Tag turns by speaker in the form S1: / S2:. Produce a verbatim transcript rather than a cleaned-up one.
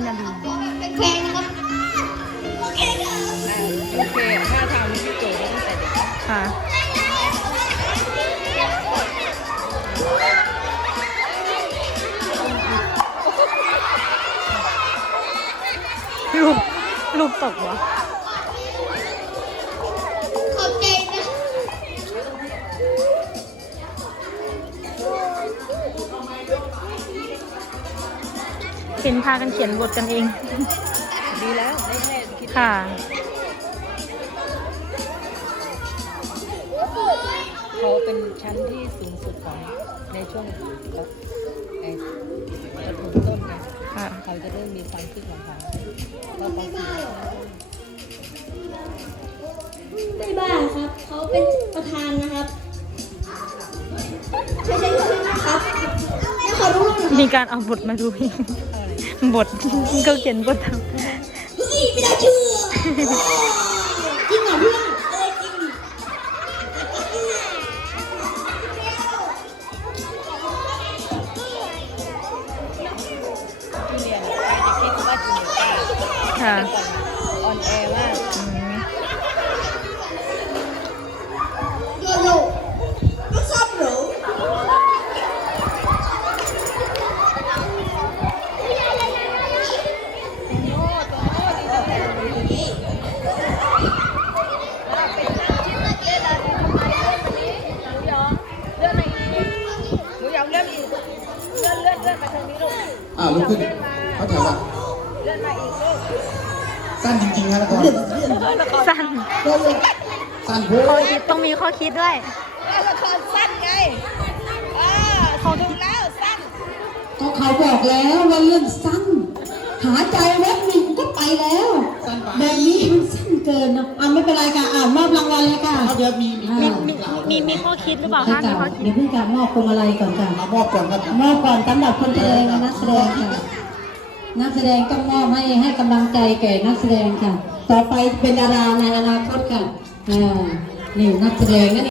S1: นาลี
S2: เป็นแฟนนะครับโอเคค่ะ
S3: โอเคท่าทางนี้พี่โจทย์ตั้งแต่เด็ก
S1: ค่ะลูกลูกตกวะ
S2: ขอบใจนะ
S1: เห็นพากันเขียนบทกันเอง
S3: ดีแล้วได้แค่คิด
S1: ค่ะ
S3: เขาเป็นชั้นที่สูงสุดของในช่วงแล้วไอ้ประถมต้นไงเขาจะเริ่มมีความคิดของเขาแล้วเขาคิด
S2: ไม่บ้าครับเขาเป็นประธานนะครับใช่ใช่ใช่ครับแล้วเขารู้หรอ
S1: มีการเอาบทมาดูบทก็เขียนบททำ
S2: เฮ้ยไม่ได้เชื่อจริงเหรอเพื่อนเออจริง
S3: จูเนียร์ใครจะคิดว่าจูเนียร์
S1: ค่ะ
S3: ออนแอร์มาก
S2: โยโย่ก็ชอบหรู
S4: อ่าลุกขึ้นเขาถามว่า
S3: เลื่อนมาอีกลูก
S4: สั้นจริงๆนะละคร
S1: สั้น
S4: สั้นโพ
S1: ข้อคิดต้องมีข้อคิดด้วย
S3: ละครสั้นไงอ่าเขาดูแล้วสั้น
S5: ก็เขาบอกแล้วว่าเรื่องสั้นหาใจเว็บหนึ่งก็ไปแล้วแบบนี้มันสั้นเกินนะอ่ะไม่เป็นไรค่ะอ่ามอบรางวัลเลยค่ะ
S4: เดี๋ยวมีมี
S1: มีมีมีข้อคิดหรือเปล่าคะมีข้อคิด
S5: เดี๋ยวเพิ่งการมอบพวงมาลัยก่อนค่ะ
S4: มามอบก่อนครับ
S5: มอบก่อนสำหรับคนแสดงนักแสดงค่ะนักแสดงต้องมอบให้ให้กำลังใจแก่นักแสดงค่ะต่อไปเป็นดาราในอนาคตค่ะอ่านี่นักแสดงนั่น